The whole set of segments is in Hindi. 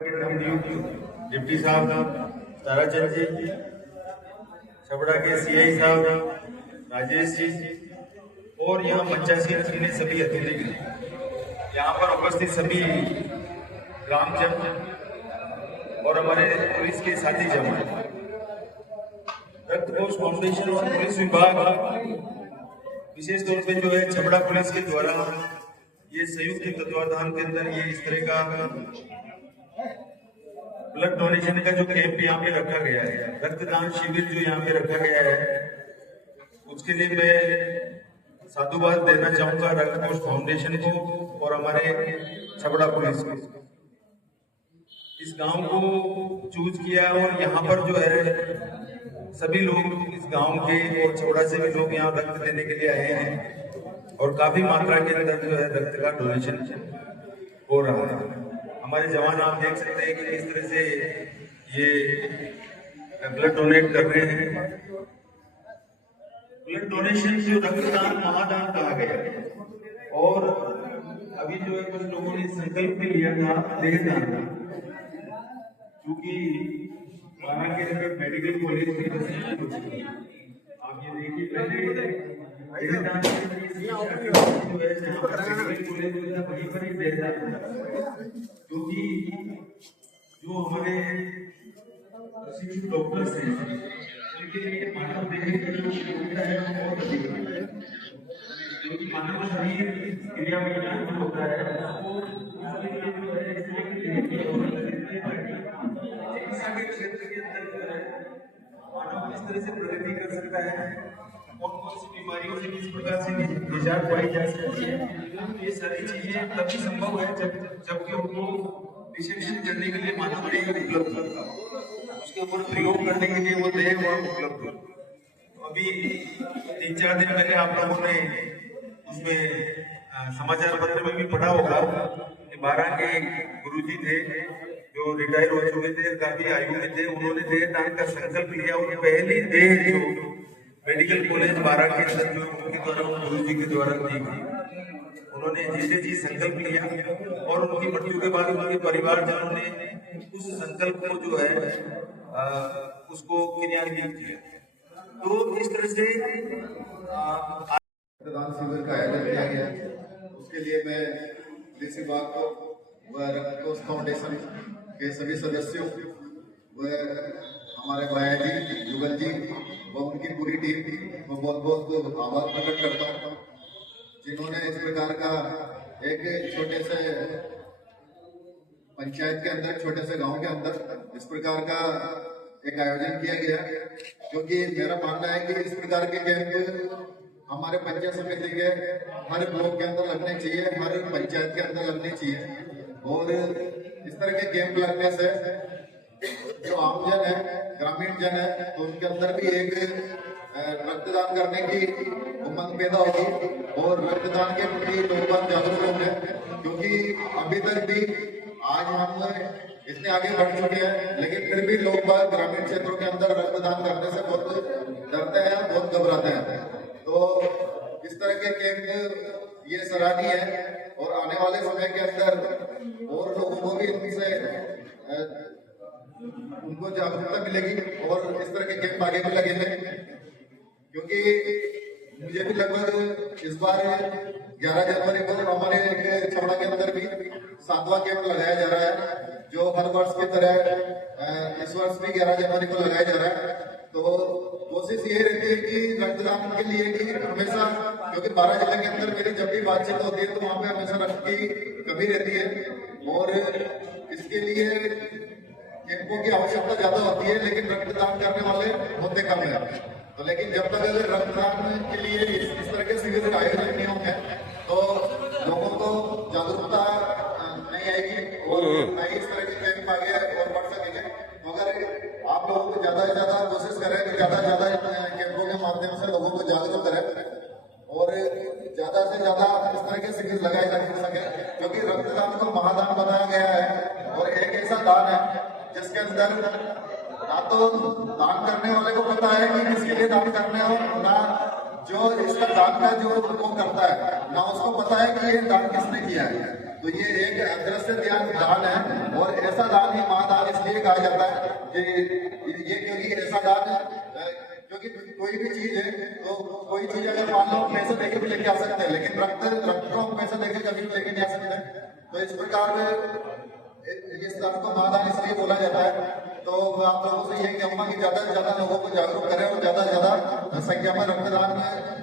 डिप्टी साहब, ताराचंद जी, छबड़ा के सीआई साहब, राजेश जी और यहाँ पंचायत के सभी अतिथि, यहाँ पर उपस्थित सभी ग्रामजन और हमारे पुलिस के साथी जवान, रक्तकोष फाउंडेशन और पुलिस विभाग विशेष तौर पे जो है छबड़ा पुलिस के द्वारा ये संयुक्त तत्वाधान के अंदर ये इस तरह का ब्लड डोनेशन का जो कैंप यहाँ पे रखा गया है, रक्तदान शिविर जो यहाँ पे रखा गया है, उसके लिए मैं साधुवाद देना चाहूंगा रक्तकोष फाउंडेशन को और हमारे छबड़ा पुलिस को। इस गांव को चूज किया और यहाँ पर जो है सभी लोग इस गांव के और छबड़ा से भी लोग यहाँ रक्त देने के लिए आए हैं और काफी मात्रा के अंदर जो है रक्त का डोनेशन हो रहा है। हमारे जवान आप देख सकते हैं कि किस तरह से ये ब्लड डोनेट कर रहे हैं। ब्लड डोनेशन जो रक्तदान महादान कहा गया है और अभी जो है कुछ लोगों ने संकल्प भी लिया था देहदान का, क्योंकि वहां के अंदर मेडिकल कॉलेज की आप ये देखिए पहले देहदान जो है जहाँ पर मेडिकल कॉलेज होता वहीं पर ही देहदान, क्योंकि जो हमारे प्रशिक्षित डॉक्टर्स हैं उनके लिए मानव देह का जो होता है वो बहुत अधिक होता है, क्योंकि मानव शरीर क्रिया विज्ञान जो होता है वो चिकित्सा के क्षेत्र के अंदर जो है मानव किस तरह से प्रगति कर सकता है, कौन कौन सी बीमारियों से किस प्रकार से निजात पाई जा सकती है, ये सारी चीजें तभी संभव है जबकि उनको डिसेक्शन करने के लिए मानव देह उपलब्ध होता है, उसके ऊपर प्रयोग करने के लिए वो देह वहां उपलब्ध है। अभी 3-4 दिन पहले आप लोगों ने उसमें समाचार पत्र में भी पढ़ा होगा कि 12 के गुरुजी थे जो रिटायर हो चुके थे, काफी आयु में थे, उन्होंने देह दान का संकल्प लिया और पहली देह जो मेडिकल कॉलेज 12 के अंदर जो उनके द्वारा गुरु जी के द्वारा दी गई, उन्होंने जैसे जी संकल्प लिया और उनकी मृत्यु के बाद उनके परिवारजनों ने उस संकल्प को जो है उसको क्रियान्वित किया। तो इस तरह से रक्तदान शिविर का आयोजन किया गया। उसके लिए मैं पुलिस विभाग को व रक्तकोष फाउंडेशन के सभी सदस्यों व हमारे भाया जी युगल जी व उनकी पूरी टीम को बहुत बहुत आभार प्रकट करता हूँ, जिन्होंने इस प्रकार का एक छोटे से पंचायत के अंदर, छोटे से गांव के अंदर इस प्रकार का एक आयोजन किया गया, क्योंकि मेरा मानना है कि इस प्रकार के कैंप हमारे पंचायत समिति के हर ब्लॉक के अंदर लगने चाहिए, हर पंचायत के अंदर लगने चाहिए। और इस तरह के कैंप लगने से जो आमजन है, ग्रामीण जन है, तो उनके अंदर भी एक रक्तदान करने की उमंग पैदा होगी और रक्तदान के प्रति लोग जागरूक होंगे, क्योंकि अभी तक भी आज हम इतने आगे बढ़ चुके हैं लेकिन फिर भी लोग ग्रामीण क्षेत्रों के अंदर रक्तदान करने से बहुत डरते हैं, बहुत घबराते हैं। तो इस तरह के कैंप ये सराहनीय है और आने वाले समय के अंदर और लोगों को भी इनसे उनको जागरूकता मिलेगी और इस तरह के कैंप आगे भी लगेंगे, क्योंकि मुझे भी लगभग इस बार 11 जनवरी को हमारे छबड़ा के अंदर भी 7वां कैंप लगाया जा रहा है, जो हर वर्ष की तरह इस वर्ष भी 11 जनवरी को लगाया जा रहा है। तो कोशिश ये रहती है कि रक्तदान के लिए कि हमेशा, क्योंकि 12 जिले के अंदर मेरी जब भी बातचीत होती है तो वहाँ पे हमेशा रक्त की कमी रहती है और इसके लिए कैंपों की आवश्यकता ज्यादा होती है, लेकिन रक्तदान करने वाले होते कम है। तो लेकिन जब तक अगर रक्तदान के लिए इस तरह के शिविर का आयोजन नहीं होंगे तो लोगों को जागरूकता नहीं आएगी और न ही इस तरह के कैंप आगे और बढ़ सकेंगे। तो अगर आप लोगों को ज्यादा से ज्यादा कोशिश करें कि ज्यादा से ज्यादा कैंपों के माध्यम से लोगों को जागरूक करें और ज्यादा से ज्यादा इस तरह के शिविर लगाए जा सके, क्योंकि रक्तदान को महादान बनाया गया है और एक ऐसा दान है जिसके अंदर ना तो दान करने वाले को पता है कि किसके लिए दान करने हो, ना जो इसका दान का जो वो करता है ना उसको पता है कि ये दान किसने किया है। तो ये एक अदृश्य दान है, और ऐसा दान ही महादान इसलिए कहा जाता है कि ये क्योंकि ऐसा दान क्योंकि कोई भी चीज है तो कोई चीज अगर मान लो पैसे देके भी लेके आ सकते हैं, लेकिन रक्त को पैसे देके कभी भी लेके नहीं आ सकते। तो इस प्रकार इस दान को महादान इसलिए बोला जाता है। तो आप लोगों से यही कहूंगा कि ज्यादा से ज्यादा लोगों को जागरूक करें और ज्यादा से ज्यादा संख्या में रक्तदान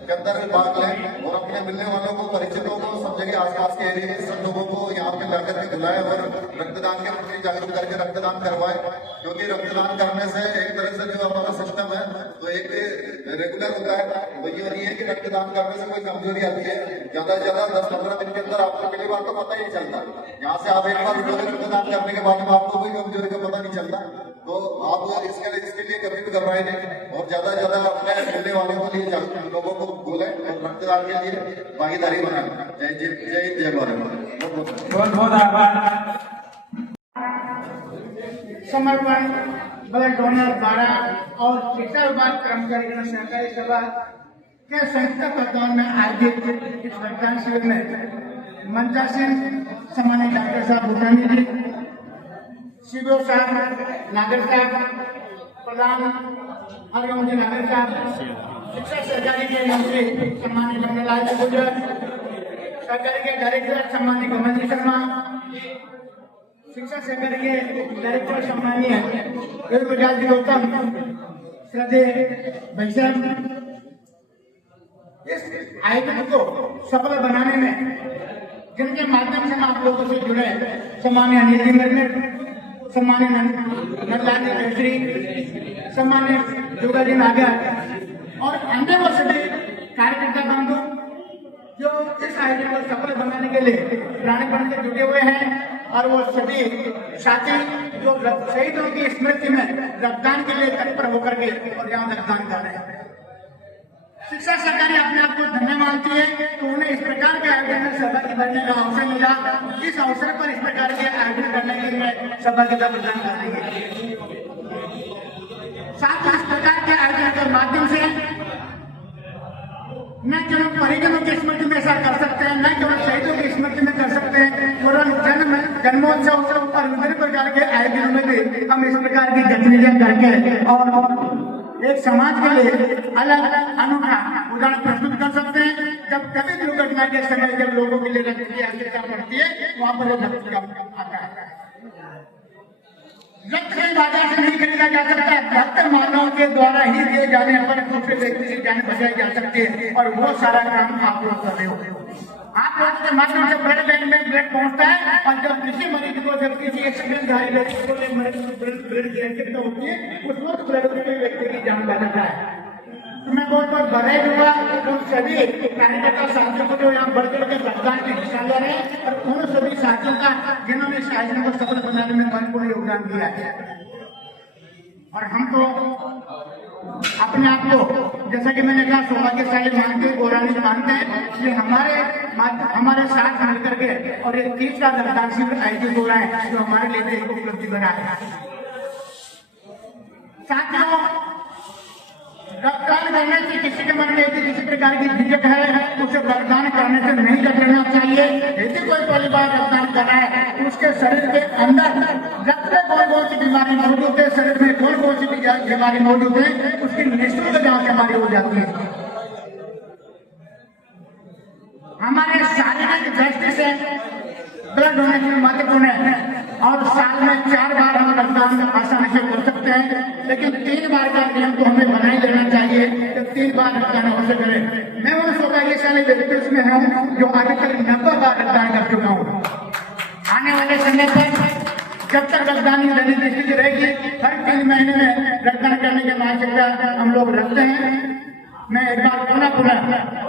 के अंदर भाग लें, और अपने मिलने वालों को, परिचितों को, सब जगह आसपास के एरिया के सब लोगों को यहाँ पे लाकर के बुलाएं और रक्तदान के प्रति जागरूक करके रक्तदान करवाएं। क्योंकि रक्तदान करने से एक तरह से जो हमारा सिस्टम है तो एक रेगुलर होता है। तो ये नहीं है कि रक्तदान करने से कोई कमजोरी आती है। ज्यादा से ज्यादा 10-15 दिन के अंदर आपको पहली बार तो पता ही नहीं चलता। यहाँ से आप एक बार रक्तदान करने के बाद में आपको कोई कमजोरी का पता नहीं चलता। तो आप इसके लिए कभी भी घबराए नहीं, और ज्यादा से ज्यादा अपने मिलने वालों को लिए लोगों को बोले और रक्तदान के लिए भागीदारी बनाए। जय जय जय भारत। बहुत बहुत आभार। समर्पण ब्लड डोनर 12 और शिक्षा विभाग कर्मचारी सहकारी सभा के संयुक्त तत्वावधान में आयोजित इस रक्तदान शिविर में मंचासीन सम्मानित डॉक्टर साहब भूटानी जी, सीबीओ साहब नागर साहब, प्रधान हरिओम जी नागर साहब, शिक्षा सहकारी के मंत्री सम्मानित नंदलाल जी गुजर, सहकारी के डायरेक्टर सम्मानित कमल जी शर्मा, शिक्षा सहकारी के डायरेक्टर सम्मानीय प्रकाश जी गौतम, श्रद्धेय भाई साहब, इस आयोजन को सफल बनाने में जिनके माध्यम से हम आप लोगों से जुड़े, सम्मानीय अनिल जी मेरमेर, सम्मानीय नंदलाल जी केसरी, सम्मानीय दुर्गा जी नागर और अन्य वो सभी कार्यकर्ता बंधु जो इस आयोजन को सफल बनाने के लिए प्राणपण से जुटे हुए हैं, और वो सभी साथी जो शहीदों की स्मृति में रक्तदान के लिए तत्पर होकर के और यहाँ रक्तदान कर रहे हैं। शिक्षा सरकारी अपने आप को धन्य मानती है तो उन्हें इस प्रकार के आयोजन में सहभागी बनने का अवसर मिला। इस अवसर पर इस प्रकार के आयोजन करने के लिए सहभागिता प्रदान कर रही है। साथ ही इस प्रकार के आयोजन के माध्यम से न केवल परिजनों की स्मृति में ऐसा कर सकते हैं, न केवल शहीदों की स्मृति में कर सकते हैं, जन्मोत्सव और विभिन्न प्रकार के आयोजनों में भी हम इस प्रकार की गतिविधियां करके और एक समाज के लिए अलग अनूठा उदाहरण प्रस्तुत कर सकते हैं। जब कभी दुर्घटना के समय जब लोगों के लिए रक्त की आवश्यकता पड़ती है, वहां पर रक्त का आता है। रक्त कहीं बाजार से नहीं खरीदा जा सकता है, रक्त मानव के द्वारा ही दिए जाने पर दूसरे व्यक्ति की जान बचाई जा सकती है, और वो सारा काम आप लोग कर रहे हो। आप लोगों के माध्यम से ब्लड बैंक में ब्लड पहुंचता है, और जब किसी मरीज को, जब किसी एक्सीडेंट धारी व्यक्ति को ब्लड की आवश्यकता होती है, उस वक्त ब्लड व्यक्ति की जान बचाता है। मैं बहुत बहुत बधाई दूंगा उन सभी कार्यकर्ता साथियों को जो यहाँ बढ़ चढ़ के रक्तदान में हिस्सा ले रहे हैं, और उन सभी साथियों का जिन्होंने इस आयोजन को सफल बनाने में महत्वपूर्ण योगदान दिया है। और हम तो अपने आप को, जैसा कि मैंने कहा, सौभाग्यशाली मानते हैं, गौरवान्वित मानते हैं, इसलिए हमारे साथ मिलकर के और ये 30वां रक्तदान शिविर आयोजित हो रहा है, जो हमारे लिए एक उपलब्धि बना है। साथियों, रक्तदान करने से किसी के मन में यदि किसी प्रकार की झिझक है, उसे रक्तदान करने से नहीं डरना चाहिए। यदि कोई पहली बार रक्तदान कर रहा है, उसके शरीर के अंदर रक्त में कौन कौन सी बीमारी मौजूद है, शरीर में कौन कौन सी बीमारी मौजूद है, उसकी निःशुल्क जांच हमारी हो जाती है। हमारे शारीरिक दृष्टि से ब्लड डोनेशन महत्वपूर्ण है, और साल में 4 बार हम रक्तदान आसानी से कर सकते हैं, लेकिन 3 बार का नियम तो हमें बनाए लेना चाहिए कि 3 बार रक्तदान अवश्य करें। मैं उन सौभाग्यशाली व्यक्तियों में हूँ जो अभी तक 90 बार रक्तदान कर चुका हूँ। आने वाले समय पर जब तक रक्तदान की स्थिति रहेगी, हर 3 महीने में रक्तदान करने की मानसिकता हम लोग रखते हैं। मैं एक बार पुनः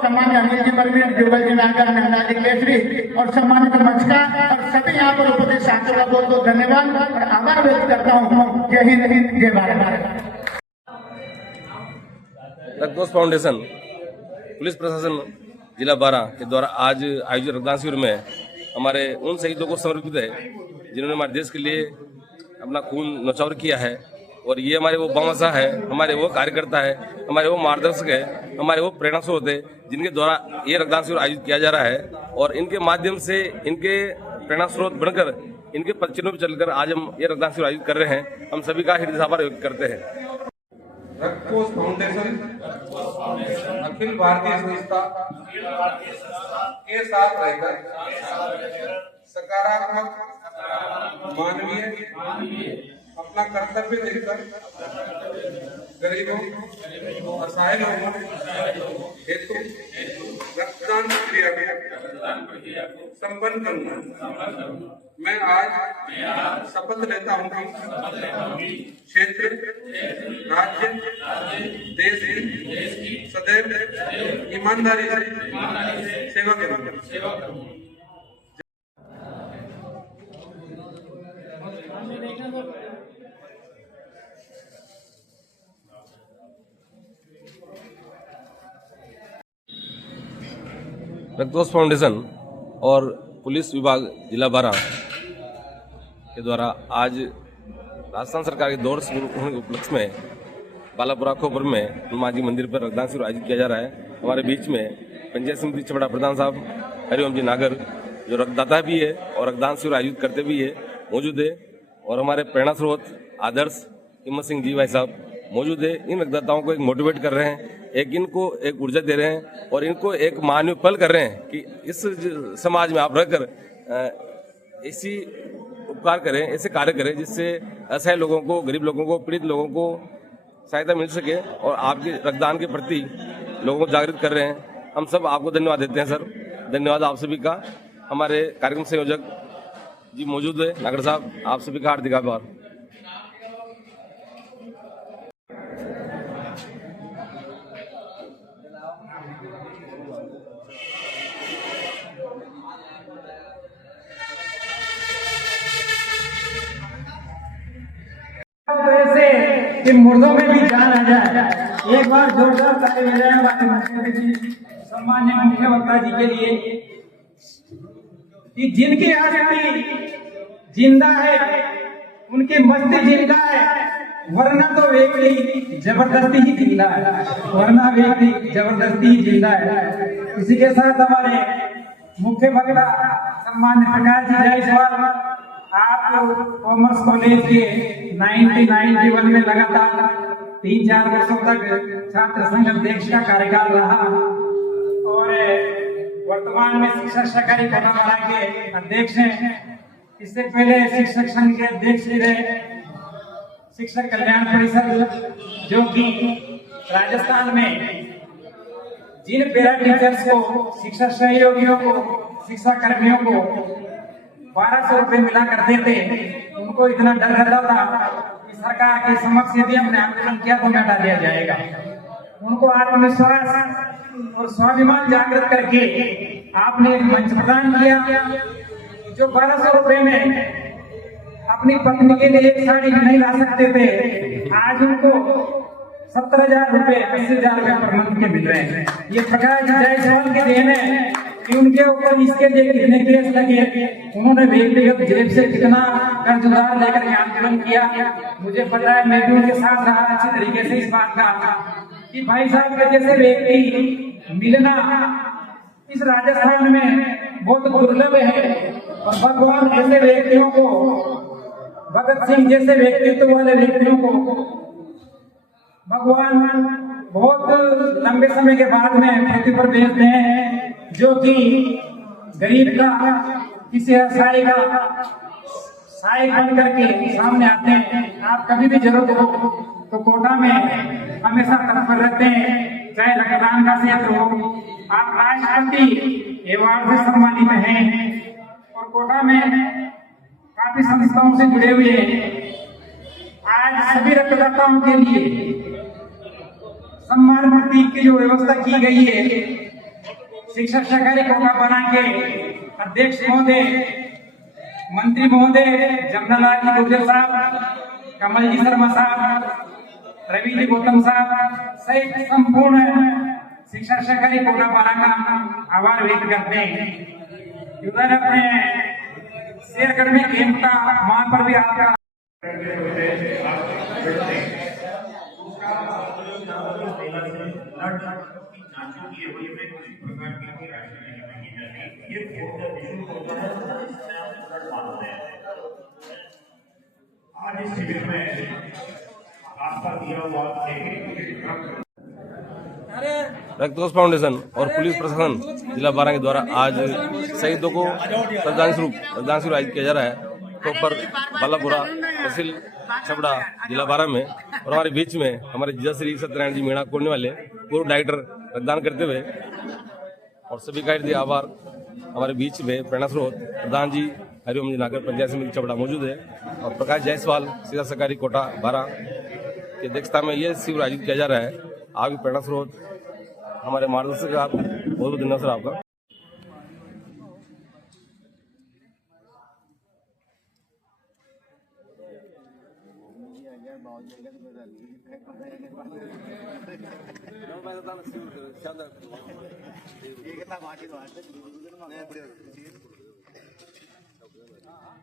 सम्मानित अनिल जी मेरमेर, दुर्गा जी नागर, नंदलाल जी केसरी और सम्मानित मंच का और सभी यहाँ पर उपस्थित साथियों का बहुत बहुत धन्यवाद और आभार व्यक्त करता हूँ। जय हिंद, जय भारत। रक्तकोष फाउंडेशन पुलिस प्रशासन जिला 12 के द्वारा आज आयोजित रक्तदान शिविर में हमारे उन शहीदों को समर्पित है जिन्होंने हमारे देश के लिए अपना खून न्यौछावर किया है। और ये हमारे वो बामासा है, हमारे वो कार्यकर्ता है, हमारे वो मार्गदर्शक है, हमारे वो प्रेरणा स्रोत है जिनके द्वारा ये रक्तदान शिविर आयोजित किया जा रहा है। और इनके माध्यम से इनके प्रेरणा स्रोत बनकर इनके पदचिन्हों पर चलकर आज हम ये रक्तदान शिविर आयोजित कर रहे हैं। हम सभी का हृदय से आभार व्यक्त करते हैं। रक्तकोष फाउंडेशन अखिल भारतीय संस्था के साथ रहकर सकारात्मक मानवीय अपना कर्तव्य देखकर गरीबों असहाय लोगों हेतु रक्तदान प्रक्रिया को संपन्न करूंगा। मैं आज शपथ लेता हूं कि क्षेत्र राज्य देश की सदैव ईमानदारी से सेवा करूंगा। रक्तकोष फाउंडेशन और पुलिस विभाग जिला बारा के द्वारा आज राजस्थान सरकार के दौर शुरू होने के उपलक्ष्य में बालापुरा खोपर में हनुमान जी मंदिर पर रक्तदान शिविर आयोजित किया जा रहा है। हमारे बीच में पंचायत समिति छबड़ा प्रधान साहब हरिओम जी नागर जो रक्तदाता भी है और रक्तदान शिविर आयोजित करते भी है मौजूद है, और हमारे प्रेरणा स्रोत आदर्श हिम्मत सिंह जी भाई साहब मौजूद है। इन रक्तदाताओं को एक मोटिवेट कर रहे हैं, इनको एक ऊर्जा दे रहे हैं और इनको एक मानवीय पहल कर रहे हैं कि इस समाज में आप रहकर ऐसी उपकार करें, ऐसे कार्य करें जिससे असहाय लोगों को, गरीब लोगों को, पीड़ित लोगों को सहायता मिल सके, और आपके रक्तदान के प्रति लोगों को जागृत कर रहे हैं। हम सब आपको धन्यवाद देते हैं सर। धन्यवाद आप सभी का। हमारे कार्यक्रम संयोजक जी मौजूद है नागर साहब, आप सभी का हार्दिक आभार। ऐसे कि मुर्दों में भी जान आ जाए। एक बार जोरदार ताली बजाएं हमारे मुख्यमंत्री जी, सम्मान्य मुख्य वक्ता जी के लिए कि जिनकी आजादी जिंदा है, उनकी मस्ती जिंदा है, वरना तो व्यक्ति जबरदस्ती ही जिंदा है, वरना व्यक्ति जबरदस्ती ही जिंदा है। इसी के साथ हमारे मुख्य वक्ता सम्मान्य प्रकाश जी जायसवाल, आप कॉमर्स कॉलेज के 1991 में लगातार 3-4 वर्षों तक छात्र संघ अध्यक्ष का कार्यकाल रहा और वर्तमान में शिक्षक सहकारी कोटावाला के अध्यक्ष हैं। इससे पहले शिक्षक संघ के अध्यक्ष भी रहे, शिक्षक कल्याण परिषद जो कि राजस्थान में जिन पैरा टीचर्स को, शिक्षा सहयोगियों को, शिक्षा कर्मियों को 1200 रुपए मिला करते थे, उनको इतना डर रहता था कि सरकार के समक्ष यदि हमने आंदोलन किया तो हटा दिया जाएगा। उनको आत्मविश्वास और स्वाभिमान जागृत करके आपने एक मंच प्रदान किया। जो 1200 रुपए में अपनी पत्नी के लिए एक साड़ी भी नहीं ला सकते थे, आज उनको 70,000 रुपए, 80,000 रुपए पर मंथ के मिल रहे हैं। ये प्रकाश जायसवाल की देन है कि उनके ऊपर इसके लिए कितने केस लगे, उन्होंने व्यक्तिगत जेब से कितना कर्ज उधार लेकर के आंदोलन किया। मुझे पता है, मैं भी उनके साथ रहा अच्छी तरीके से इस बात का कि भाई साहब के जैसे व्यक्ति मिलना इस राजस्थान में बहुत दुर्लभ है, और भगवान ऐसे व्यक्तियों को, भगत सिंह जैसे व्यक्तित्व वाले व्यक्तियों को भगवान बहुत लंबे समय के बाद में पृथ्वी पर भेजते हैं, जो कि गरीब का, किसी असहाय का सहायक बन करके सामने आते हैं। आप कभी भी जरूरत हो तो कोटा में हमेशा तत्पर रहते हैं, चाहे रक्तदान का क्षेत्र हो। आप राष्ट्रपति अवार्ड से सम्मानित हैं और कोटा में काफी संस्थाओं से जुड़े हुए हैं। आज सभी रक्तदाताओं के लिए सम्मान प्रतीक की जो व्यवस्था की गई है, शिक्षक सहकारी कोटा बना के अध्यक्ष महोदय, मंत्री महोदय जमनालाल जी गुर्जर साहब, कमल जी शर्मा साहब, रवि जी गौतम साहब सहित संपूर्ण शिक्षक सहकारी कोटा बना का आभार व्यक्त करते हैं। उधर अपने शेरगढ़ में गेम का वहां पर भी आपका ये आज इस शिविर में आपका दिया हुआ एक रक्तकोष फाउंडेशन और पुलिस प्रशासन जिला 12 के द्वारा आज शहीदों को श्रद्धांजलि स्वरूप आयोजित किया जा रहा है। तो पर बालापुरा तहसील छपड़ा जिला 12 में और हमारे बीच में हमारे जिला श्री सत्यनारायण जी मीणा कोडने वाले पूर्व डायरेक्टर रक्तदान करते हुए और सभी का हृदय आभार। हमारे बीच में प्रेरणा स्रोत प्रधान जी हरिओम जी नागर पंचायत समिति छपड़ा मौजूद है और प्रकाश जायसवाल सीधा सरकारी कोटा 12 की अध्यक्षता में यह शिविर आयोजित किया जा रहा है। आगे प्रेरणा स्रोत हमारे मार्गदर्शक आप बहुत बहुत धन्यवाद सर आपका।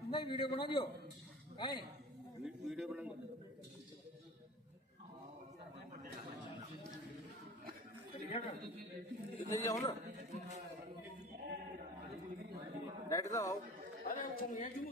नहीं वीडियो बना दियो इधर जाओ ना राइट जाओ अरे वो यहाँ क्यों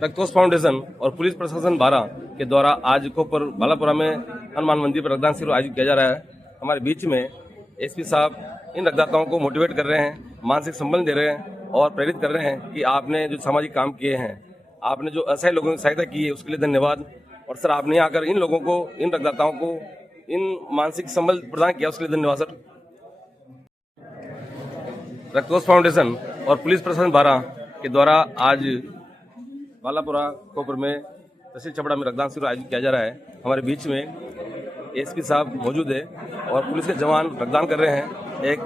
रक्तकोष फाउंडेशन और पुलिस प्रशासन 12 के द्वारा आज कोपर बालापुरा में हनुमान मंदिर पर रक्तदान शिविर आयोजित किया जा रहा है। हमारे बीच में एसपी साहब इन रक्तदाताओं को मोटिवेट कर रहे हैं, मानसिक संबल दे रहे हैं और प्रेरित कर रहे हैं कि आपने जो सामाजिक काम किए हैं, आपने जो असहाय लोगों की सहायता की है उसके लिए धन्यवाद। और सर आपने यहाँ आकर इन लोगों को, इन रक्तदाताओं को इन मानसिक संबल प्रदान किया उसके लिए धन्यवाद सर। रक्तकोष फाउंडेशन और पुलिस प्रशासन 12 के द्वारा आज बालापुरा कोपर में तहसील छपड़ा में रक्तदान शिविर आयोजित किया जा रहा है। हमारे बीच में एसपी साहब मौजूद है और पुलिस के जवान रक्तदान कर रहे हैं, एक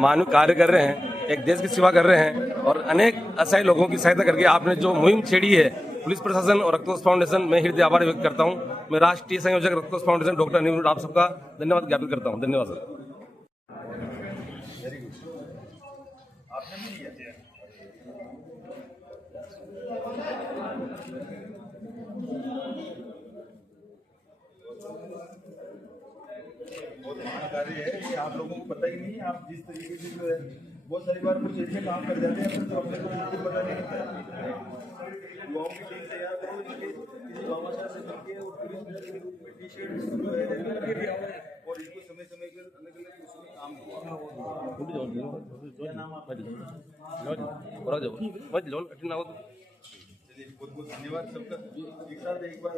मानवीय कार्य कर रहे हैं, एक देश की सेवा कर रहे हैं और अनेक असहाय लोगों की सहायता करके आपने जो मुहिम छेड़ी है पुलिस प्रशासन और रक्तकोष फाउंडेशन में हृदय आभार व्यक्त करता हूँ। मैं राष्ट्रीय संयोजक रक्तकोष फाउंडेशन डॉक्टर अनिल आप सबका धन्यवाद ज्ञापित करता हूँ। धन्यवाद सर। बहुत महान कार्य है कि आप लोगों को पता ही नहीं, आप जिस तरीके से जो है बहुत सारी बार कुछ ऐसे काम कर जाते हैं तो अपने को पता नहीं होता। युवाओं की टीम तैयार करो, इनके किसी भावना से मिलके और पुलिस के रूप में टी-शर्ट और इनको समय समय पर अलग अलग उसमें काम हुआ। चलिए बहुत बहुत धन्यवाद सबका। एक साथ एक बार